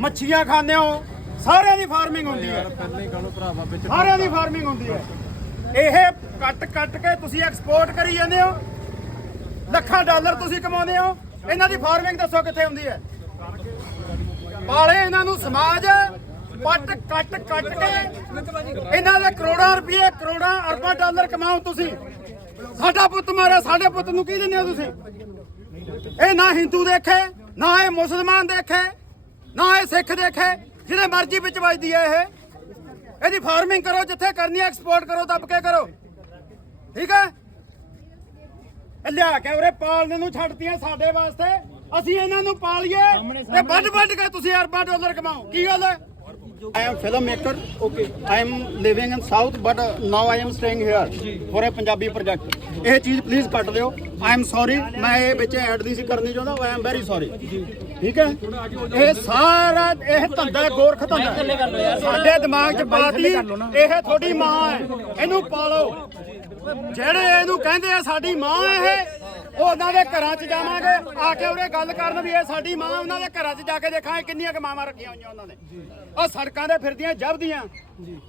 ਮੱਛੀਆਂ ਖਾਂਦੇ ਹੋ ਸਾਰਿਆਂ ਦੀ ਫਾਰਮਿੰਗ ਹੁੰਦੀ ਹੈ। ਸਾਰਿਆਂ ਦੀ ਫਾਰਮਿੰਗ ਹੁੰਦੀ ਹੈ। ਇਹ ਕੱਟ ਕੱਟ ਕੇ ਤੁਸੀਂ ਐਕਸਪੋਰਟ ਕਰੀ ਜਾਂਦੇ ਹੋ। ਲੱਖਾਂ ਡਾਲਰ ਤੁਸੀਂ ਕਮਾਉਂਦੇ ਹੋ। ਇਹਨਾਂ ਦੀ ਫਾਰਮਿੰਗ ਦੱਸੋ ਕਿੱਥੇ ਹੁੰਦੀ ਹੈ। ਪਾਲੇ ਇਹਨਾਂ ਨੂੰ ਸਮਾਜ ਪੱਟ ਕੱਟ ਕੱਟ ਕੇ ਇਹਨਾਂ ਦੇ ਕਰੋੜਾਂ ਰੁਪਏ ਕਰੋੜਾਂ ਅਰਬਾਂ ਡਾਲਰ ਕਮਾਓ ਤੁਸੀਂ। ਸਾਡਾ ਪੁੱਤ ਮਾਰਿਆ ਸਾਡੇ ਪੁੱਤ ਨੂੰ ਕੀ ਦਿੰਦੇ ਹੋ ਤੁਸੀਂ? ਇਹ ਨਾ ਹਿੰਦੂ ਦੇਖੇ ਨਾ ਇਹ ਮੁਸਲਮਾਨ ਦੇਖੇ। ਨਾ ਇਹ ਸਿੱਖ ਦੇਖੇ ਜਿਹਦੇ ਮਰਜ਼ੀ ਵਿੱਚ ਵੱਜਦੀ ਹੈ ਇਹ। ਇਹਦੀ ਫਾਰਮਿੰਗ ਕਰੋ ਜਿੱਥੇ ਕਰਨੀ ਹੈ ਐਕਸਪੋਰਟ ਕਰੋ ਦੱਬ ਕੇ ਕਰੋ। ਠੀਕ ਹੈ? ਇਹ ਲਿਆ ਕੇ ਉਰੇ ਪਾਲਣ ਨੂੰ ਛੱਡਤੀਆਂ ਸਾਡੇ ਵਾਸਤੇ। ਅਸੀਂ ਇਹਨਾਂ ਨੂੰ ਪਾਲੀਏ ਤੇ ਵੱਡ ਵੱਡ ਕੇ ਤੁਸੀਂ ਅਰਬਾਂ ਡਾਲਰ ਕਮਾਓ। ਕੀ ਗੱਲ ਹੈ? I am filmmaker. Okay. I am living in South, but uh, now I am staying here for a Punjabi project. ਇਹ ਚੀਜ਼ ਪਲੀਜ਼ ਕੱਟ ਦਿਓ I am sorry. ਮੈਂ ਇਹ ਵਿੱਚ ਐਡ ਨਹੀਂ ਸੀ ਕਰਨੀ ਚਾਹੁੰਦਾ I am very sorry. ਠੀਕ ਹੈ ਇਹ ਸਾਰਾ ਇਹ ਧੰਦਾ ਗੋਰਖ ਧੰਦਾ ਸਾਡੇ ਦਿਮਾਗ 'ਚ ਪਾਤੀ ਇਹ ਤੁਹਾਡੀ ਮਾਂ ਹੈ ਇਹਨੂੰ ਪਾਲੋ ਜਿਹੜੇ ਇਹਨੂੰ ਕਹਿੰਦੇ ਆ ਸਾਡੀ ਮਾਂ ਇਹ ਉਹ ਉਹਨਾਂ ਦੇ ਘਰਾਂ 'ਚ ਜਾਵਾਂਗੇ, ਆ ਕੇ ਉਹਨੇ ਗੱਲ ਕਰਨ ਵੀ ਇਹ ਸਾਡੀ ਮਾਂ, ਉਹਨਾਂ ਦੇ ਘਰਾਂ 'ਚ ਜਾ ਕੇ ਦੇਖਾਂਗੇ ਕਿੰਨੀਆਂ ਕੁ ਰੱਖੀਆਂ ਹੋਈਆਂ ਉਹਨਾਂ ਨੇ। ਉਹ ਸੜਕਾਂ ਦੇ ਫਿਰਦੀਆਂ ਜਬਦੀਆਂ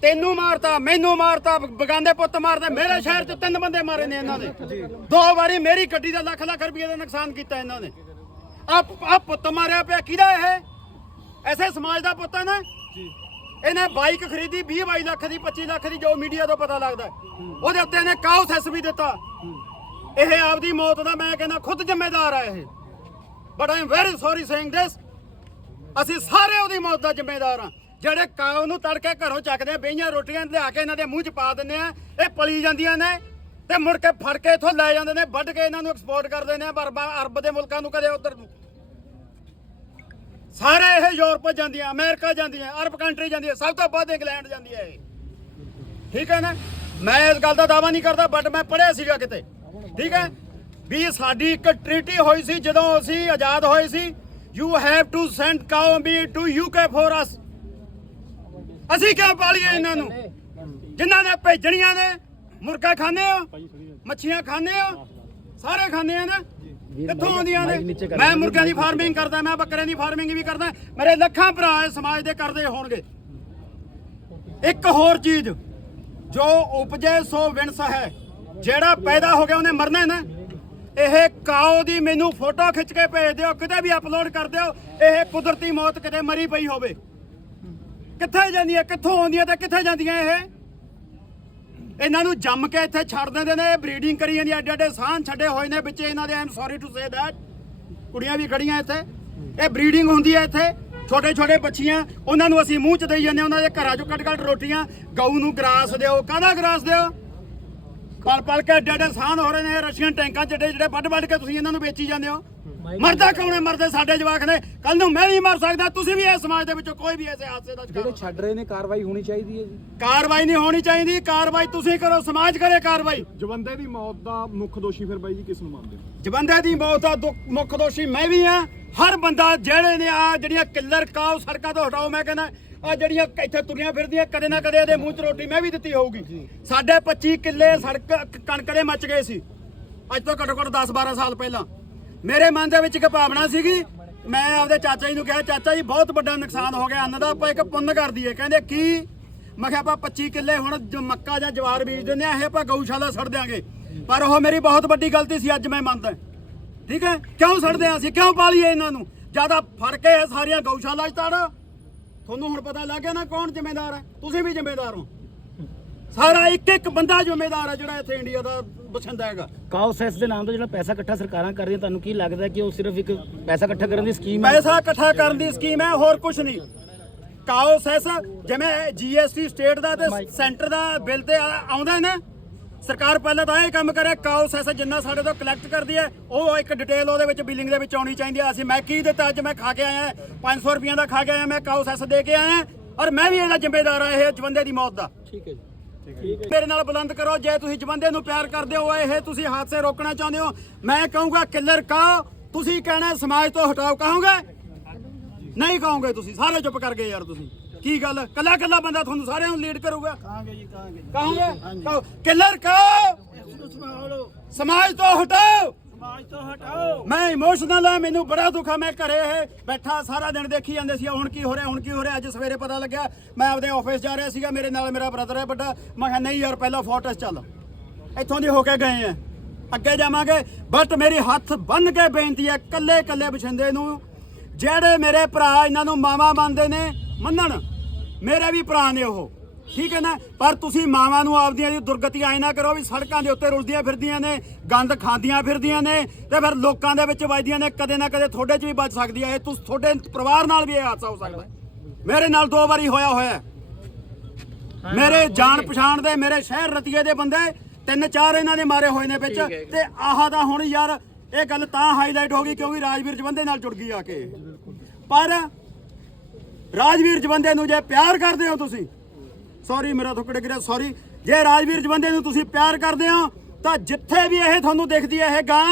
ਤੈਨੂੰ ਮਾਰਤਾ, ਮੈਨੂੰ ਮਾਰਤਾ ਬਗਾਂਦੇ ਪੁੱਤ ਮਾਰਦੇ, ਮੇਰੇ ਸ਼ਹਿਰ 'ਚ ਤਿੰਨ ਬੰਦੇ ਮਾਰੇ ਨੇ ਇਹਨਾਂ ਨੇ। ਦੋ ਵਾਰੀ ਮੇਰੀ ਗੱਡੀ ਦਾ ਲੱਖ ਲੱਖ ਰੁਪਏ ਦਾ ਨੁਕਸਾਨ ਕੀਤਾ ਇਹਨਾਂ ਨੇ। ਆ ਆ ਪੁੱਤ ਮਾਰਿਆ ਪਿਆ, ਕਿਹਦਾ ਇਹ? ਐਸੇ ਸਮਾਜ ਦਾ ਪੁੱਤ ਹੈ ਨਾ? ਇਹਨੇ ਬਾਈਕ ਖਰੀਦੀ 20 22 ਲੱਖ ਦੀ 25 ਲੱਖ ਦੀ, ਜੋ ਮੀਡੀਆ ਤੋਂ ਪਤਾ ਲੱਗਦਾ। ਉਹਦੇ ਉੱਤੇ ਇਹਨੇ ਕਾਉ ਸੈਸ ਵੀ ਦਿੱਤਾ। ਇਹ ਆਪਦੀ ਮੌਤ ਦਾ ਮੈਂ ਕਹਿੰਦਾ ਖੁਦ ਜ਼ਿੰਮੇਦਾਰ ਆ ਇਹ। But I am very sorry saying this ਅਸੀਂ ਸਾਰੇ ਉਹਦੀ ਮੌਤ ਦਾ ਜ਼ਿੰਮੇਦਾਰ ਹਾਂ ਜਿਹੜੇ ਕਾਉ ਨੂੰ ਤੜਕੇ ਘਰੋਂ ਚੱਕਦੇ ਆ ਬਈਆਂ ਰੋਟੀਆਂ ਲਿਆ ਕੇ ਇਹਨਾਂ ਦੇ ਮੂੰਹ 'ਚ ਪਾ ਦਿੰਦੇ ਆ, ਇਹ ਪਲੀ ਜਾਂਦੀਆਂ ਨੇ। ਤੇ ਮੁੜ ਕੇ ਫੜ ਕੇ ਇੱਥੋਂ ਲੈ ਜਾਂਦੇ ਨੇ, ਵੱਢ ਕੇ ਇਹਨਾਂ ਨੂੰ ਐਕਸਪੋਰਟ ਕਰ ਦਿੰਦੇ ਆ ਅਰਬਾਂ ਅਰਬ ਦੇ ਮੁਲਕਾਂ ਨੂੰ ਕਦੇ ਉਧਰ ਨੂੰ। ਸਾਰੇ ਇਹ ਯੂਰਪ ਜਾਂਦੀਆਂ, ਅਮਰੀਕਾ ਜਾਂਦੀਆਂ, ਅਰਬ ਕੰਟਰੀ ਜਾਂਦੀਆਂ, ਸਭ ਤੋਂ ਵੱਧ ਇੰਗਲੈਂਡ ਜਾਂਦੀ ਹੈ ਇਹ। ਠੀਕ ਹੈ ਨਾ? ਮੈਂ ਇਸ ਗੱਲ ਦਾ ਦਾਵਾ ਨਹੀਂ ਕਰਦਾ ਬਟ ਮੈਂ ਪੜ੍ਹਿਆ ਸੀਗਾ ਕਿਤੇ। ਠੀਕ ਹੈ? ਵੀ ਸਾਡੀ ਇੱਕ ਟ੍ਰੀਟੀ ਹੋਈ ਸੀ ਜਦੋਂ ਅਸੀਂ ਆਜ਼ਾਦ ਹੋਏ ਸੀ। You have to send cow be to UK for us ਅਸੀਂ ਕਿਉਂ ਪਾਲੀਏ ਇਹਨਾਂ ਨੂੰ? ਜਿਨ੍ਹਾਂ ਨੇ ਭੇਜਣੀਆਂ ਨੇ ਮੁਰਗਾ ਖਾਂਦੇ ਹੋ ਮੱਛੀਆਂ ਖਾਂਦੇ ਹੋ ਸਾਰੇ ਖਾਂਦੇ ਆ ਨਾ? ਕਿੱਥੋਂ ਆਉਂਦੀਆਂ ਨੇ? ਮੈਂ ਮੁਰਗਿਆਂ ਦੀ ਫਾਰਮਿੰਗ ਕਰਦਾ ਮੈਂ ਬੱਕਰਿਆਂ ਦੀ ਫਾਰਮਿੰਗ ਵੀ ਕਰਦਾ। ਮੇਰੇ ਲੱਖਾਂ ਭਰਾ ਇਸ ਸਮਾਜ ਦੇ ਕਰਦੇ ਹੋਣਗੇ। ਇੱਕ ਹੋਰ ਚੀਜ਼ ਜੋ ਉਪਜੇ ਸੋ ਵਿਣਸ ਹੈ। ਜਿਹੜਾ ਪੈਦਾ ਹੋ ਗਿਆ ਉਹਨੇ ਮਰਨਾ ਨਾ। ਇਹ ਕਾਓ ਦੀ ਮੈਨੂੰ ਫੋਟੋ ਖਿੱਚ ਕੇ ਭੇਜ ਦਿਓ, ਕਿਤੇ ਵੀ ਅਪਲੋਡ ਕਰ ਦਿਓ, ਇਹ ਕੁਦਰਤੀ ਮੌਤ ਕਿਤੇ ਮਰੀ ਪਈ ਹੋਵੇ। ਕਿੱਥੇ ਜਾਂਦੀ ਹੈ, ਕਿੱਥੋਂ ਆਉਂਦੀਆਂ ਤੇ ਕਿੱਥੇ ਜਾਂਦੀਆਂ ਇਹ? ਇਹਨਾਂ ਨੂੰ ਜੰਮ ਕੇ ਇੱਥੇ ਛੱਡ ਦਿੰਦੇ ਨੇ ਬਰੀਡਿੰਗ ਕਰੀ ਜਾਂਦੀ ਐਡੇ ਐਡੇ ਸਾਹ ਛੱਡੇ ਹੋਏ ਨੇ ਵਿੱਚ ਇਹਨਾਂ ਦੇ I'm sorry to say that ਕੁੜੀਆਂ ਵੀ ਖੜੀਆਂ ਇੱਥੇ। ਇਹ ਬਰੀਡਿੰਗ ਹੁੰਦੀ ਹੈ ਇੱਥੇ ਛੋਟੇ ਛੋਟੇ ਬੱਚੀਆਂ, ਉਹਨਾਂ ਨੂੰ ਅਸੀਂ ਮੂੰਹ ਚ ਦੇਈ ਜਾਂਦੇ ਉਹਨਾਂ ਦੇ ਘਰਾਂ ਚੋਂ ਕੱਢ ਕੱਢ ਰੋਟੀਆਂ, ਗਊ ਨੂੰ ਗਰਾਸ ਦਿਓ, ਕਾਹਦਾ ਗਰਾਸ ਦਿਓ? ਪਲ ਪਲ ਕੇ ਐਡੇ ਸਾਹ ਹੋ ਰਹੇ ਨੇ ਰਸ਼ੀਅਨ ਟੈਂਕਾਂ ਜਿਹੜੇ ਜਿਹੜੇ ਵੱਡ ਵੱਡ ਕੇ ਤੁਸੀਂ ਇਹਨਾਂ ਨੂੰ ਵੇਚੀ ਜਾਂਦੇ ਹੋ। ਮਰਦਾ ਕੌਣ ਹੈ? ਮਰਦੇ ਸਾਡੇ ਜਵਾਕ ਨੇ। ਕੱਲ ਨੂੰ ਮੈਂ ਵੀ ਮਰ ਸਕਦਾ ਤੁਸੀਂ ਵੀ ਇਸ ਸਮਾਜ ਦੇ ਵਿੱਚੋਂ ਕੋਈ ਵੀ ਐਸੇ ਹਾਦਸੇ ਦਾ ਜਿਹੜੇ ਛੱਡ ਰਹੇ ਨੇ ਕਾਰਵਾਈ ਹੋਣੀ ਚਾਹੀਦੀ ਹੈ ਜੀ। ਕਾਰਵਾਈ ਨਹੀਂ ਹੋਣੀ ਚਾਹੀਦੀ ਕਾਰਵਾਈ ਤੁਸੀਂ ਕਰੋ ਸਮਾਜ ਕਰੇ ਕਾਰਵਾਈ। ਜਵੰਦੇ ਦੀ ਮੌਤ ਦਾ ਮੁੱਖ ਦੋਸ਼ੀ ਫਿਰ ਬਾਈ ਜੀ ਕਿਸ ਨੂੰ ਮੰਨਦੇ ਹੋ? ਜਵੰਦੇ ਦੀ ਮੌਤ ਦਾ ਮੁੱਖ ਦੋਸ਼ੀ ਮੈਂ ਵੀ ਆ ਹਰ ਬੰਦਾ ਜਿਹੜੇ ਨੇ ਆ ਜਿਹੜੀਆਂ ਕਿੱਲਰ ਕਾਉ ਸੜਕਾਂ ਤੋਂ ਹਟਾਓ ਮੈਂ ਕਹਿੰਦਾ ਆ ਜਿਹੜੀਆਂ ਇੱਥੇ ਤੁਰੀਆਂ ਫਿਰਦੀਆਂ, ਕਦੇ ਨਾ ਕਦੇ ਇਹਦੇ ਮੂੰਹ 'ਚ ਰੋਟੀ ਮੈਂ ਵੀ ਦਿੱਤੀ ਹੋਊਗੀ। ਸਾਡੇ 25 ਕਿੱਲੇ ਸੜਕ ਕਣਕ ਦੇ ਮੱਚ ਗਏ ਸੀ। ਅੱਜ ਤੋਂ ਘੱਟੋ ਘੱਟ 10 12 ਸਾਲ ਪਹਿਲਾਂ। ਮੇਰੇ ਮਨ ਦੇ ਵਿੱਚ ਇੱਕ ਭਾਵਨਾ ਸੀਗੀ, ਮੈਂ ਆਪਦੇ ਚਾਚਾ ਜੀ ਨੂੰ ਕਿਹਾ, ਚਾਚਾ ਜੀ, ਬਹੁਤ ਵੱਡਾ ਨੁਕਸਾਨ ਹੋ ਗਿਆ, ਅੰਨ ਦਾ ਆਪਾਂ ਇੱਕ ਪੁੰਨ ਕਰ ਦਈਏ। ਕਹਿੰਦੇ, ਕੀ? ਮੈਂ ਕਿਹਾ, ਆਪਾਂ 25 ਕਿੱਲੇ ਹੁਣ ਮੱਕਾ ਜਾਂ ਜਵਾਰ ਬੀਜ ਦਿੰਦੇ ਆ ਇਹ ਆਪਾਂ ਗਊਸ਼ਾਲਾ ਛੱਡ ਦਿਆਂਗੇ। ਪਰ ਉਹ ਮੇਰੀ ਬਹੁਤ ਵੱਡੀ ਗਲਤੀ ਸੀ, ਅੱਜ ਮੈਂ ਮੰਨਦਾ। ਠੀਕ ਹੈ? ਕਿਉਂ ਛੱਡਦੇ ਆ ਅਸੀਂ? ਕਿਉਂ ਪਾਲੀਏ ਇਹਨਾਂ ਨੂੰ? ਜ਼ਿਆਦਾ ਫੜ ਕੇ ਸਾਰੀਆਂ ਗਊਸ਼ਾਲਾ 'ਚ ਤੜ। ਤੁਹਾਨੂੰ ਹੁਣ ਪਤਾ ਲੱਗ ਗਿਆ ਨਾ ਕੌਣ ਜ਼ਿੰਮੇਦਾਰ ਹੈ? ਤੁਸੀਂ ਵੀ ਜ਼ਿੰਮੇਦਾਰ ਹੋ। ਸਾਰਾ ਇੱਕ ਇੱਕ ਬੰਦਾ ਜ਼ਿੰਮੇਦਾਰ ਹੈ ਜਿਹੜਾ ਇੱਥੇ ਇੰਡੀਆ ਦਾ ਬਸਿੰਦਾ ਹੈਗਾ। ਕਾਉਸੈਸ ਦੇ ਨਾਮ ਤੋਂ ਜਿਹੜਾ ਪੈਸਾ ਇਕੱਠਾ ਸਰਕਾਰਾਂ ਕਰ ਰਹੀਆਂ ਤੁਹਾਨੂੰ ਕੀ ਲੱਗਦਾ ਕਿ ਉਹ ਸਿਰਫ ਇੱਕ ਪੈਸਾ ਇਕੱਠਾ ਕਰਨ ਦੀ ਸਕੀਮ ਹੈ? ਪੈਸਾ ਇਕੱਠਾ ਕਰਨ ਦੀ ਸਕੀਮ ਹੈ ਹੋਰ ਕੁਝ ਨਹੀਂ। ਕਾਓ ਸੈਸ ਜਿਵੇਂ ਜੀਐਸਟੀ ਸਟੇਟ ਦਾ ਤੇ ਸੈਂਟਰ ਦਾ ਬਿੱਲ ਤੇ ਆਉਂਦਾ ਹੈ ਨਾ ਸਰਕਾਰ ਪਹਿਲਾਂ ਤਾਂ ਇਹ ਕੰਮ ਕਰੇ ਕਾਓ ਸੈਸ ਜਿੰਨਾ ਸਾਡੇ ਤੋਂ ਕਲੈਕਟ ਕਰਦੀ ਹੈ ਉਹ ਇੱਕ ਡਿਟੇਲ ਉਹਦੇ ਵਿੱਚ ਬਿਲਿੰਗ ਦੇ ਵਿੱਚ ਆਉਣੀ ਚਾਹੀਦੀ ਹੈ। ਅਸੀਂ ਮੈਂ ਕੀ ਦਿੱਤਾ ਅੱਜ? ਮੈਂ ਖਾ ਕੇ ਆਇਆ 500 ਰੁਪਈਆ ਦਾ ਖਾ ਕੇ ਆਇਆ ਮੈਂ ਕਾਓ ਸੈਸ ਦੇ ਕੇ ਆਇਆ ਔਰ ਮੈਂ ਵੀ ਇਹਦਾ ਜ਼ਿੰਮੇਦਾਰ ਹਾਂ ਇਹ ਜਵੰਦੇ ਦੀ ਮੌਤ ਦਾ। ਠੀਕ ਹੈ ਜੀ। ਮੇਰੇ ਨਾਲ ਬੁਲੰਦ ਕਰੋ ਜੇ ਤੁਸੀਂ ਜਵੰਦੇ ਨੂੰ ਪਿਆਰ ਕਰਦੇ ਹੋ ਇਹ ਤੁਸੀਂ ਹਾਦਸੇ ਰੋਕਣਾ ਚਾਹੁੰਦੇ ਹੋ ਮੈਂ ਕਹੂੰਗਾ ਕਿੱਲਰ ਕਾ ਤੁਸੀਂ ਕਹਿਣਾ ਸਮਾਜ ਤੋਂ ਹਟਾਓ ਕਹੋਗੇ? ਨਹੀਂ ਕਹੋਗੇ ਤੁਸੀਂ ਸਾਰੇ ਚੁੱਪ ਕਰ ਗਏ ਯਾਰ ਤੁਸੀਂ। ਕੀ ਗੱਲ? ਕੱਲਾ ਕੱਲਾ ਬੰਦਾ ਤੁਹਾਨੂੰ ਸਾਰਿਆਂ ਨੂੰ ਲੀਡ ਕਰੂਗਾ? ਕਹਾਂਗੇ ਜੀ ਕਹਾਂਗੇ ਕਹੋਗੇ? ਕਹੋ। ਕਿੱਲਰ ਕਾ ਸਮਾਜ ਤੋਂ ਹਟਾਓ। ਮੈਂ ਇਮੋਸ਼ਨਲ ਆ ਮੈਨੂੰ ਬੜਾ ਦੁੱਖ ਆ। ਮੈਂ ਘਰੇ ਇਹ ਬੈਠਾ ਸਾਰਾ ਦਿਨ ਦੇਖੀ ਜਾਂਦੇ ਸੀ। ਹੁਣ ਕੀ ਹੋ ਰਿਹਾ ਹੁਣ ਕੀ ਹੋ ਰਿਹਾ? ਅੱਜ ਸਵੇਰੇ ਪਤਾ ਲੱਗਿਆ ਮੈਂ ਆਪਦੇ ਆਫਿਸ ਜਾ ਰਿਹਾ ਸੀਗਾ। ਮੇਰੇ ਨਾਲ ਮੇਰਾ ਬ੍ਰਦਰ ਹੈ ਵੱਡਾ। ਮੈਂ ਕਿਹਾ ਨਹੀਂ ਯਾਰ ਪਹਿਲਾਂ ਫੋਰਟਸ ਚੱਲ। ਇੱਥੋਂ ਦੀ ਹੋ ਕੇ ਗਏ ਆ ਅੱਗੇ ਜਾਵਾਂਗੇ। ਬਟ ਮੇਰੀ ਹੱਥ ਬੰਨ ਕੇ ਬੇਨਤੀ ਹੈ ਕੱਲੇ ਕੱਲੇ ਬਛਿੰਦੇ ਨੂੰ ਜਿਹੜੇ ਮੇਰੇ ਭਰਾ ਇਹਨਾਂ ਨੂੰ ਮਾਵਾ ਮੰਨਦੇ ਨੇ ਮੰਨਣ। ਮੇਰੇ ਵੀ ਭਰਾ ਨੇ ਉਹ। ਠੀਕ ਹੈ ਨਾ? ਪਰ ਤੁਸੀਂ ਮਾਵਾਂ ਨੂੰ ਆਪਦੀਆਂ ਦੀ ਦੁਰਗਤੀ ਆਏ ਨਾ ਕਰੋ ਵੀ ਸੜਕਾਂ ਦੇ ਉੱਤੇ ਰੁਲਦੀਆਂ ਫਿਰਦੀਆਂ ਨੇ ਗੰਦ ਖਾਂਦੀਆਂ ਫਿਰਦੀਆਂ ਨੇ ਤੇ ਫਿਰ ਲੋਕਾਂ ਦੇ ਵਿੱਚ ਵੱਜਦੀਆਂ ਨੇ ਕਦੇ ਨਾ ਕਦੇ ਤੁਹਾਡੇ 'ਚ ਵੀ ਵੱਜ ਸਕਦੀ ਹੈ। ਇਹ ਤੁਸੀਂ ਤੁਹਾਡੇ ਪਰਿਵਾਰ ਨਾਲ ਵੀ ਇਹ ਹਾਦਸਾ ਹੋ ਸਕਦਾ। ਮੇਰੇ ਨਾਲ ਦੋ ਵਾਰੀ ਹੋਇਆ ਹੋਇਆ। ਮੇਰੇ ਜਾਣ ਪਛਾਣ ਦੇ ਮੇਰੇ ਸ਼ਹਿਰ ਰਤੀਏ ਦੇ ਬੰਦੇ ਤਿੰਨ ਚਾਰ ਇਹਨਾਂ ਨੇ ਮਾਰੇ ਹੋਏ ਨੇ ਵਿੱਚ ਤੇ ਆਹ ਦਾ ਹੁਣ ਯਾਰ ਇਹ ਗੱਲ ਤਾਂ ਹਾਈਲਾਈਟ ਹੋ ਗਈ ਕਿਉਂਕਿ ਰਾਜਵੀਰ ਜਵੰਦੇ ਨਾਲ ਜੁੜ ਗਈ ਆ ਕੇ। ਪਰ ਰਾਜਵੀਰ ਜਵੰਦੇ ਨੂੰ ਜੇ ਪਿਆਰ ਕਰਦੇ ਹੋ ਤੁਸੀਂ ਸੌਰੀ ਮੇਰਾ ਥੁੱਕੜੇ ਗਿਰਿਆ ਸੌਰੀ ਜੇ ਰਾਜਵੀਰ ਜਵੰਦੇ ਨੂੰ ਤੁਸੀਂ ਪਿਆਰ ਕਰਦੇ ਹੋ ਤਾਂ ਜਿੱਥੇ ਵੀ ਇਹ ਤੁਹਾਨੂੰ ਦਿਖਦੀ ਹੈ ਇਹ ਗਾਂ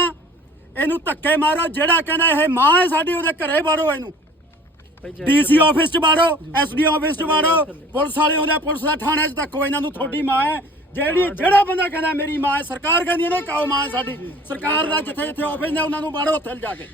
ਇਹਨੂੰ ਧੱਕੇ ਮਾਰੋ ਜਿਹੜਾ ਕਹਿੰਦਾ ਇਹ ਮਾਂ ਹੈ ਸਾਡੀ ਉਹਦੇ ਘਰੇ ਵਾੜੋ ਇਹਨੂੰ। ਡੀਸੀ ਆਫਿਸ ਚ ਵਾੜੋ ਐਸਡੀ ਆਫਿਸ ਚ ਵਾੜੋ ਪੁਲਿਸ ਵਾਲੇ ਉਹਦੇ ਪੁਲਿਸ ਦਾ ਥਾਣੇ ਚ ਤੱਕੋ ਇਹਨਾਂ ਨੂੰ ਤੁਹਾਡੀ ਮਾਂ ਹੈ। ਜਿਹੜੀ ਜਿਹੜਾ ਬੰਦਾ ਕਹਿੰਦਾ ਮੇਰੀ ਮਾਂ ਹੈ ਸਰਕਾਰ ਕਹਿੰਦੀ ਨੇ ਕਾਓ ਮਾਂ ਹੈ ਸਾਡੀ। ਸਰਕਾਰ ਦਾ ਜਿੱਥੇ ਜਿੱਥੇ ਆਫਿਸ ਨੇ ਉਹਨਾਂ ਨੂੰ ਵਾੜੋ ਉੱਥੇ ਜਾ ਕੇ।